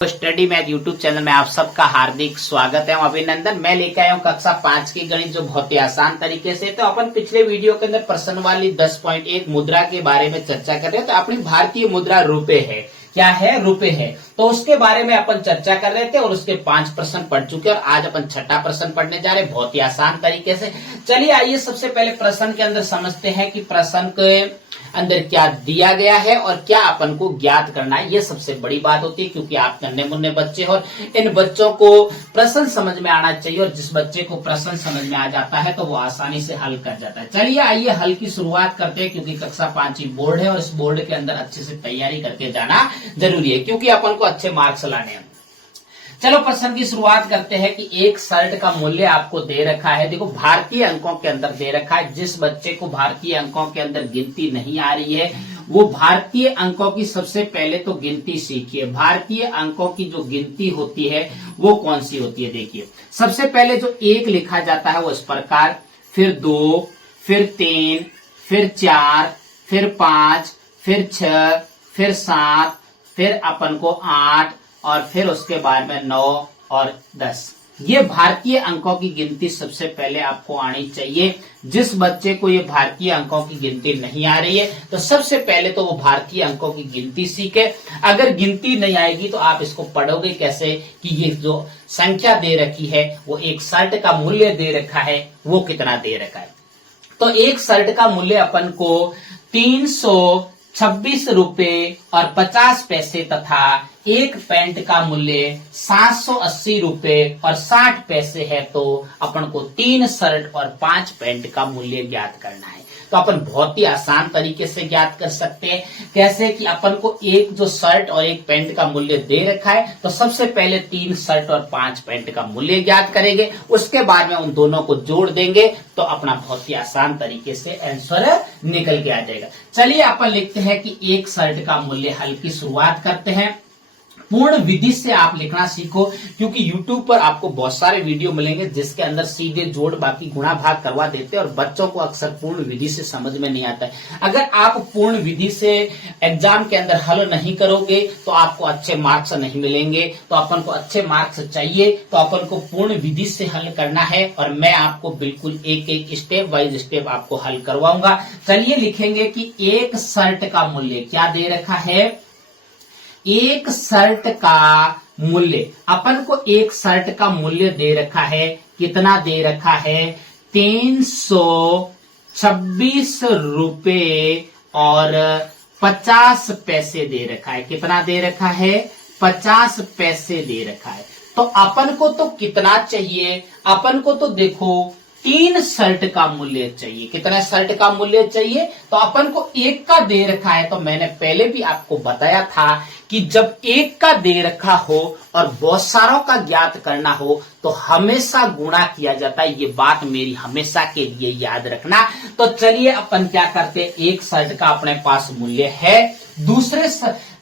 Study math YouTube channel में आप सबका हार्दिक स्वागत है। अभिनंदन। मैं लेकर आया हूँ कक्षा 5 की गणित, जो बहुत ही आसान तरीके से। तो अपन पिछले वीडियो के अंदर प्रश्न वाली 10.1 मुद्रा के बारे में चर्चा कर रहे हैं। तो अपनी भारतीय मुद्रा रुपए है। क्या है? रुपए है। तो उसके बारे में अपन चर्चा कर रहे थे और उसके 5 प्रश्न पढ़ चुके हैं और आज अपन छठा प्रश्न पढ़ने जा रहे हैं बहुत ही आसान तरीके से। चलिए आइए सबसे पहले प्रश्न के अंदर समझते हैं कि प्रश्न के अंदर क्या दिया गया है और क्या अपन को ज्ञात करना है। ये सबसे बड़ी बात होती है, क्योंकि आप नन्हे मुन्ने बच्चे हो और इन बच्चों को प्रश्न समझ में आना चाहिए, और जिस बच्चे को प्रश्न समझ में आ जाता है तो वो आसानी से हल कर जाता है। चलिए आइए हल की शुरुआत करते हैं, क्योंकि कक्षा 5 बोर्ड है और इस बोर्ड के अंदर अच्छे से तैयारी करके जाना जरूरी है, क्योंकि अपन को अच्छे मार्क्स लाने हैं। चलो प्रश्न की शुरुआत करते हैं कि एक शर्ट का मूल्य आपको दे रखा है। देखो भारतीय अंकों के अंदर दे रखा है। जिस बच्चे को भारतीय अंकों के अंदर गिनती नहीं आ रही है वो भारतीय अंकों की सबसे पहले तो गिनती सीखिए। भारतीय अंकों की जो गिनती होती है वो कौन सी होती है? देखिए सबसे पहले जो 1 लिखा जाता है वो इस प्रकार, फिर 2, फिर 3, फिर 4, फिर 5, फिर 6, फिर 7, फिर अपन को 8 और फिर उसके बाद में 9 और 10। ये भारतीय अंकों की गिनती सबसे पहले आपको आनी चाहिए। जिस बच्चे को ये भारतीय अंकों की गिनती नहीं आ रही है तो सबसे पहले तो वो भारतीय अंकों की गिनती सीखे। अगर गिनती नहीं आएगी तो आप इसको पढ़ोगे कैसे कि ये जो संख्या दे रखी है वो एक शर्ट का मूल्य दे रखा है वो कितना दे रखा है। तो एक शर्ट का मूल्य अपन को 326 रुपए और 50 पैसे तथा एक पैंट का मूल्य 780 रुपए और 60 पैसे है। तो अपन को 3 शर्ट और 5 पैंट का मूल्य ज्ञात करना है। तो अपन बहुत ही आसान तरीके से ज्ञात कर सकते हैं। कैसे कि अपन को एक जो शर्ट और एक पैंट का मूल्य दे रखा है तो सबसे पहले 3 शर्ट और 5 पैंट का मूल्य ज्ञात करेंगे, उसके बाद में उन दोनों को जोड़ देंगे तो अपना बहुत ही आसान तरीके से आंसर निकल के आ जाएगा। चलिए अपन लिखते हैं कि एक शर्ट का मूल्य। हल की शुरुआत करते हैं। पूर्ण विधि से आप लिखना सीखो, क्योंकि YouTube पर आपको बहुत सारे वीडियो मिलेंगे जिसके अंदर सीधे जोड़ बाकी गुणा भाग करवा देते हैं और बच्चों को अक्सर पूर्ण विधि से समझ में नहीं आता है। अगर आप पूर्ण विधि से एग्जाम के अंदर हल नहीं करोगे तो आपको अच्छे मार्क्स नहीं मिलेंगे। तो अपन को अच्छे मार्क्स चाहिए तो अपन को पूर्ण विधि से हल करना है और मैं आपको बिल्कुल एक एक स्टेप बाय स्टेप आपको हल करवाऊंगा। चलिए लिखेंगे कि एक शर्ट का मूल्य क्या दे रखा है। एक शर्ट का मूल्य, अपन को एक शर्ट का मूल्य दे रखा है। कितना दे रखा है? 326 रुपए और 50 पैसे दे रखा है। कितना दे रखा है? 50 पैसे दे रखा है। तो अपन को तो कितना चाहिए? अपन को तो देखो 3 शर्ट का मूल्य चाहिए। कितना शर्ट का मूल्य चाहिए? तो अपन को 1 का दे रखा है। तो मैंने पहले भी आपको बताया था कि जब 1 का दे रखा हो और बहुत सारों का ज्ञात करना हो तो हमेशा गुणा किया जाता है। ये बात मेरी हमेशा के लिए याद रखना। तो चलिए अपन क्या करते हैं, एक शर्ट का अपने पास मूल्य है। दूसरे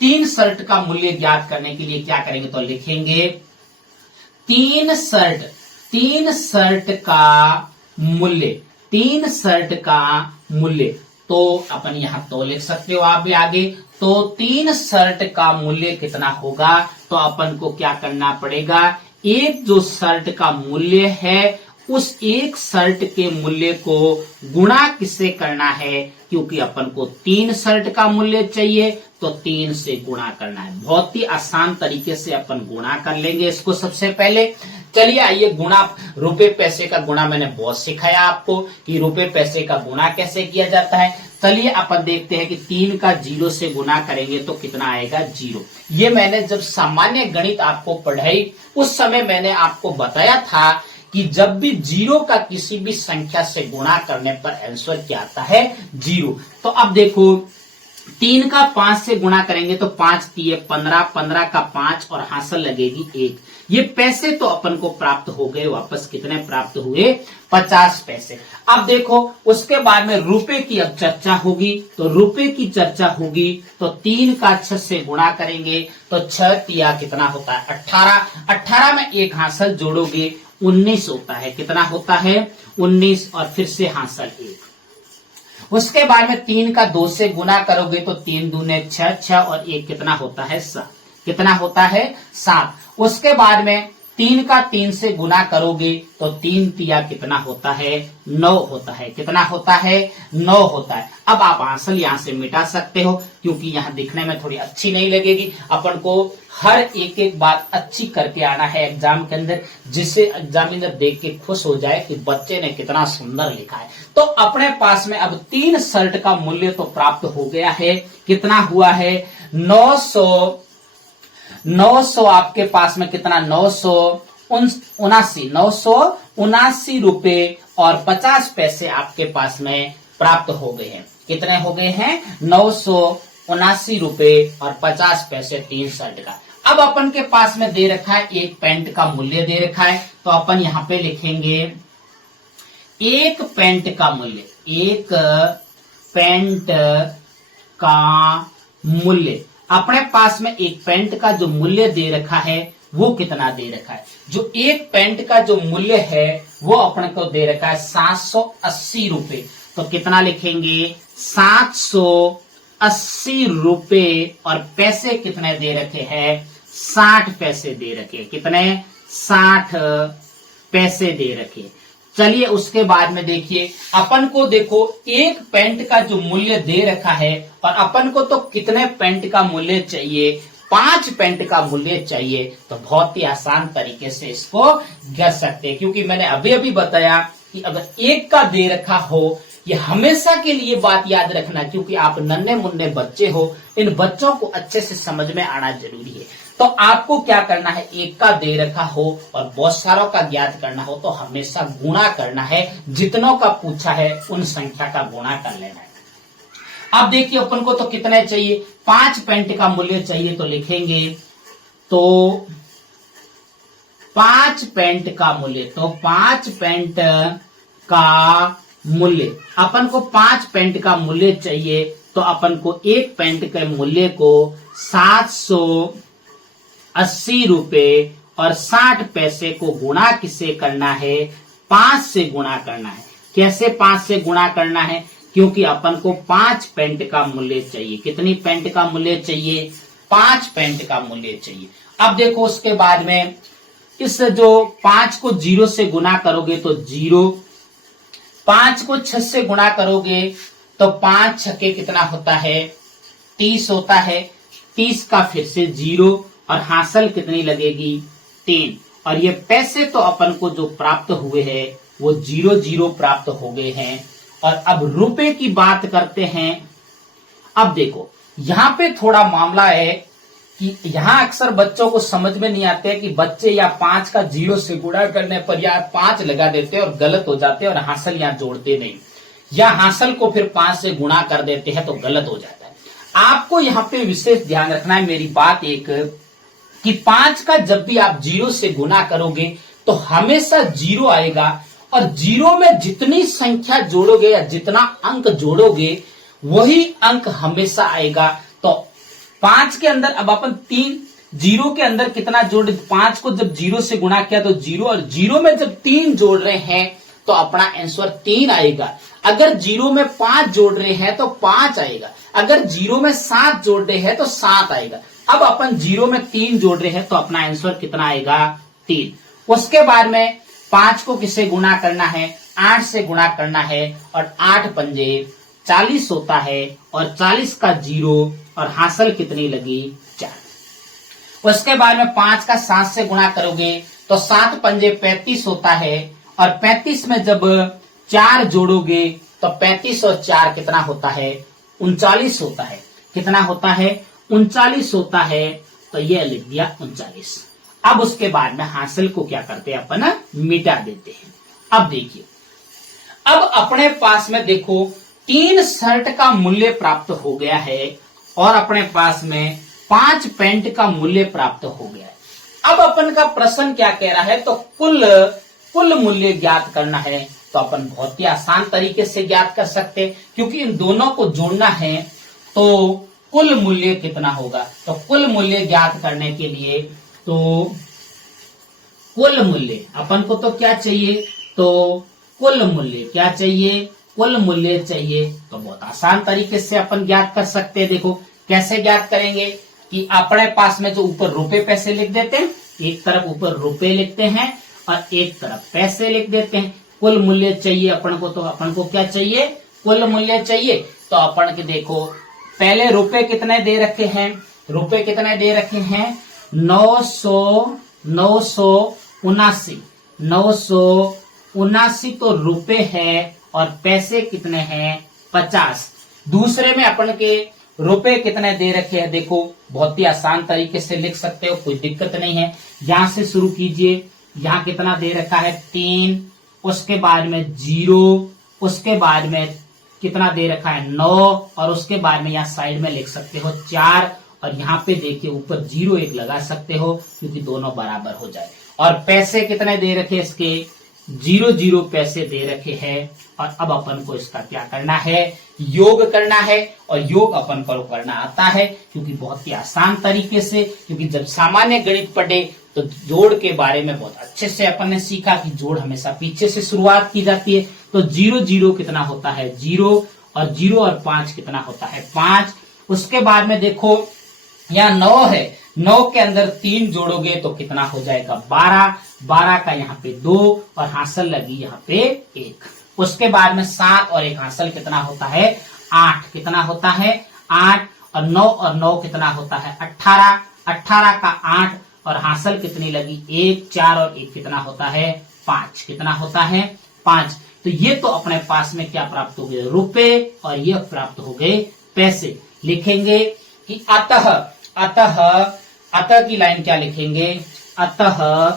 3 शर्ट का मूल्य ज्ञात करने के लिए क्या करेंगे? तो लिखेंगे 3 शर्ट का मूल्य। 3 शर्ट का मूल्य तो अपन यहां तो लिख सकते हो आप भी आगे। तो 3 शर्ट का मूल्य कितना होगा? तो अपन को क्या करना पड़ेगा, एक जो शर्ट का मूल्य है उस एक शर्ट के मूल्य को गुणा किससे करना है, क्योंकि अपन को 3 शर्ट का मूल्य चाहिए तो 3 से गुणा करना है। बहुत ही आसान तरीके से अपन गुणा कर लेंगे इसको सबसे पहले। चलिए आइए गुणा, रुपए पैसे का गुणा मैंने बहुत सिखाया आपको कि रुपए पैसे का गुणा कैसे किया जाता है। चलिए अपन देखते हैं कि 3 का 0 से गुणा करेंगे तो कितना आएगा? 0। ये मैंने जब सामान्य गणित आपको पढ़ाई उस समय मैंने आपको बताया था कि जब भी 0 का किसी भी संख्या से गुणा करने पर आंसर क्या आता है? 0। तो अब देखो 3 का 5 से गुणा करेंगे तो 5 3 15, 15 का 5 और हासिल लगेगी 1। ये पैसे तो अपन को प्राप्त हो गए, वापस कितने प्राप्त हुए? 50 पैसे। अब देखो उसके बाद में रुपए की अब चर्चा होगी। तो रुपए की चर्चा होगी तो 3 का 6 से गुणा करेंगे तो 6 तिया कितना होता है? 18। 18 में एक हासिल जोड़ोगे 19 होता है। कितना होता है? 19 और फिर से हासिल 1। उसके बाद में 3 का 2 से गुना करोगे तो 3 दूने 6, 6 और 1 कितना होता है? 7। कितना होता है 7। उसके बाद में 3 का 3 से गुना करोगे तो 3 तिया कितना होता है 9 होता है। कितना होता है 9 होता है। अब आप आंसर यहां से मिटा सकते हो क्योंकि यहां दिखने में थोड़ी अच्छी नहीं लगेगी। अपन को हर एक एक बात अच्छी करके आना है एग्जाम के अंदर, जिससे एग्जामिनर देख के खुश हो जाए कि बच्चे ने कितना सुंदर लिखा है। तो अपने पास में अब 3 शर्ट का मूल्य तो प्राप्त हो गया है। कितना हुआ है 900 आपके पास में कितना 979 रुपए और 50 पैसे आपके पास में प्राप्त हो गए हैं। कितने हो गए हैं 979 रुपए और 50 पैसे 3 शर्ट का। अब अपन के पास में दे रखा है एक पैंट का मूल्य दे रखा है, तो अपन यहां पे लिखेंगे एक पैंट का मूल्य। एक पैंट का मूल्य अपने पास में एक पैंट का जो मूल्य दे रखा है वो कितना दे रखा है। जो एक पैंट का जो मूल्य है वो अपने को दे रखा है 780 रुपए। तो कितना लिखेंगे 780 रुपए और पैसे कितने दे रखे हैं 60 पैसे दे रखे। कितने 60 पैसे दे रखे। चलिए उसके बाद में देखिए अपन को देखो एक पैंट का जो मूल्य दे रखा है और अपन को तो कितने पैंट का मूल्य चाहिए 5 पैंट का मूल्य चाहिए। तो बहुत ही आसान तरीके से इसको कर सकते हैं, क्योंकि मैंने अभी अभी बताया कि अगर एक का दे रखा हो, ये हमेशा के लिए बात याद रखना, क्योंकि आप नन्हे मुन्ने बच्चे हो, इन बच्चों को अच्छे से समझ में आना जरूरी है। तो आपको क्या करना है, एक का दे रखा हो और बहुत सारों का ज्ञात करना हो तो हमेशा गुणा करना है। जितनों का पूछा है उन संख्या का गुणा कर लेना है। अब देखिए अपन को तो कितने चाहिए 5 पैंट का मूल्य चाहिए, तो लिखेंगे तो 5 पैंट का मूल्य। तो 5 पैंट का मूल्य अपन को 5 पैंट का मूल्य चाहिए, तो अपन को एक पैंट के मूल्य को 780 रुपए और 60 पैसे को गुणा किसे करना है 5 से गुणा करना है। कैसे 5 से गुणा करना है, क्योंकि अपन को 5 पैंट का मूल्य चाहिए। कितनी पैंट का मूल्य चाहिए 5 पैंट का मूल्य चाहिए। अब देखो उसके बाद में इस जो 5 को 0 से गुणा करोगे तो 0, 5 को 6 से गुणा करोगे तो 5 छक्के कितना होता है 30 होता है। 30 का फिर से 0 और हासिल कितनी लगेगी 3। और ये पैसे तो अपन को जो प्राप्त हुए हैं वो 0 प्राप्त हो गए हैं। और अब रुपए की बात करते हैं। अब देखो यहाँ पे थोड़ा मामला है कि यहाँ अक्सर बच्चों को समझ में नहीं आते कि बच्चे या 5 का 0 से गुणा करने पर या 5 लगा देते हैं और गलत हो जाते हैं और हासिल यहाँ जोड़ते नहीं, या हासिल को फिर 5 से गुणा कर देते हैं तो गलत हो जाता है। आपको यहाँ पे विशेष ध्यान रखना है मेरी बात एक, कि 5 का जब भी आप 0 से गुणा करोगे तो हमेशा 0 आएगा, और 0 में जितनी संख्या जोड़ोगे या जितना अंक जोड़ोगे वही अंक हमेशा आएगा। तो 5 के अंदर अब अपन 3 0 के अंदर कितना जोड़, 5 को जब 0 से गुणा किया तो 0, और 0 में जब 3 जोड़ रहे हैं तो अपना आंसर 3 आएगा। अगर 0 में 5 जोड़ रहे हैं तो 5 आएगा। अगर 0 में 7 जोड़ रहे हैं तो 7 आएगा। अब अपन 0 में 3 जोड़ रहे हैं तो अपना आंसर कितना आएगा 3। उसके बाद में 5 को किससे गुणा करना है 8 से गुणा करना है, और 8 पंजे 40 होता है, और 40 का 0 और हासिल कितनी लगी 4। उसके बाद में 5 का 7 से गुणा करोगे तो 7 पंजे 35 होता है, और 35 में जब 4 जोड़ोगे तो 35 और 4 कितना होता है 39 होता है। कितना होता है 39 होता है। तो ये लिख दिया 39। अब उसके बाद में हासिल को क्या करते हैं अपन मिटा देते हैं। अब देखिए अब अपने पास में देखो 3 शर्ट का मूल्य प्राप्त हो गया है और अपने पास में 5 पैंट का मूल्य प्राप्त हो गया है। अब अपन का प्रश्न क्या कह रहा है, तो कुल मूल्य ज्ञात करना है। तो अपन बहुत ही आसान तरीके से ज्ञात कर सकते हैं, क्योंकि इन दोनों को जोड़ना है तो कुल मूल्य कितना होगा। तो कुल मूल्य ज्ञात करने के लिए तो कुल मूल्य अपन को तो क्या चाहिए, तो कुल मूल्य क्या चाहिए, कुल मूल्य चाहिए। तो बहुत आसान तरीके से अपन ज्ञात कर सकते हैं। देखो कैसे ज्ञात करेंगे, कि अपने पास में जो ऊपर रुपए पैसे लिख देते हैं, एक तरफ ऊपर रुपए लिखते हैं और एक तरफ पैसे लिख देते हैं। कुल मूल्य चाहिए अपन को, तो अपन को क्या चाहिए, कुल मूल्य चाहिए। तो अपन के देखो पहले रुपए कितने दे रखे हैं, रुपए कितने दे रखे हैं 979 तो रुपए है और पैसे कितने हैं 50। दूसरे में अपन के रुपए कितने दे रखे हैं, देखो बहुत ही आसान तरीके से लिख सकते हो, कोई दिक्कत नहीं है। यहां से शुरू कीजिए, यहां कितना दे रखा है 3, उसके बाद में 0, उसके बाद में कितना दे रखा है 9 और उसके बाद में यहाँ साइड में लिख सकते हो 4 और यहाँ पे देखिए ऊपर 0 एक लगा सकते हो क्योंकि दोनों बराबर हो जाए। और पैसे कितने दे रखे इसके 0 पैसे दे रखे हैं। और अब अपन को इसका क्या करना है, योग करना है। और योग अपन को करना आता है क्योंकि बहुत ही आसान तरीके से, क्योंकि जब सामान्य गणित पढ़े तो जोड़ के बारे में बहुत अच्छे से अपन ने सीखा कि जोड़ हमेशा पीछे से शुरुआत की जाती है। तो 0 कितना होता है 0 और 0 और 5 कितना होता है 5। उसके बाद में देखो यहाँ 9 है, 9 के अंदर 3 जोड़ोगे तो कितना हो जाएगा 12 का यहाँ पे 2 और हासिल लगी यहाँ पे 1। उसके बाद में 7 और 1 हासिल कितना होता है 8, कितना होता है 8 और 9 कितना होता है 18 का 8 और हासिल कितनी लगी 1, 4 और 1 कितना होता है 5, कितना होता है 5। तो ये तो अपने पास में क्या प्राप्त हो गए रुपए और ये प्राप्त हो गए पैसे। लिखेंगे कि अतः की लाइन क्या लिखेंगे, अतः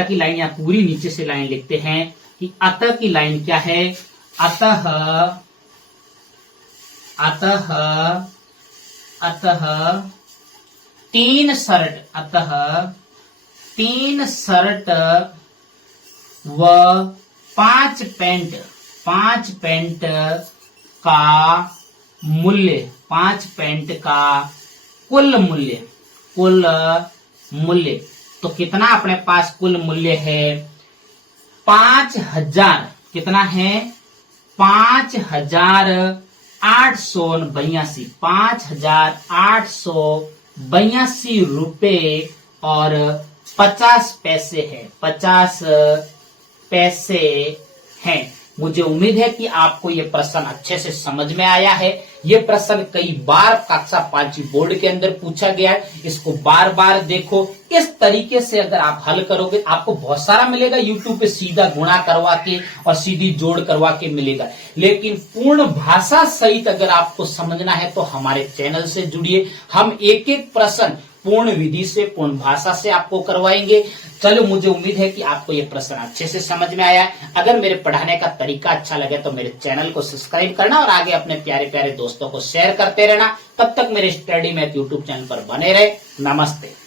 की लाइन या पूरी नीचे से लाइन लिखते हैं कि अतः की लाइन क्या है, अतः 3 शर्ट व 5 पैंट का मूल्य, 5 पैंट का कुल मूल्य तो कितना अपने पास कुल मूल्य है 5000, कितना है 5882, 5882 रुपए और 50 पैसे है, 50 पैसे हैं। मुझे उम्मीद है कि आपको ये प्रश्न अच्छे से समझ में आया है। ये प्रश्न कई बार कक्षा 5वीं बोर्ड के अंदर पूछा गया है, इसको बार बार देखो। इस तरीके से अगर आप हल करोगे आपको बहुत सारा मिलेगा, यूट्यूब पे सीधा गुणा करवा के और सीधी जोड़ करवा के मिलेगा। लेकिन पूर्ण भाषा सहित अगर आपको समझना है तो हमारे चैनल से जुड़िए, हम एक एक प्रश्न पूर्ण विधि से, पूर्ण भाषा से आपको करवाएंगे। चलो, मुझे उम्मीद है कि आपको ये प्रश्न अच्छे से समझ में आया है। अगर मेरे पढ़ाने का तरीका अच्छा लगे तो मेरे चैनल को सब्सक्राइब करना और आगे अपने प्यारे प्यारे दोस्तों को शेयर करते रहना। तब तक मेरे स्टडी मैथ यूट्यूब चैनल पर बने रहे। नमस्ते।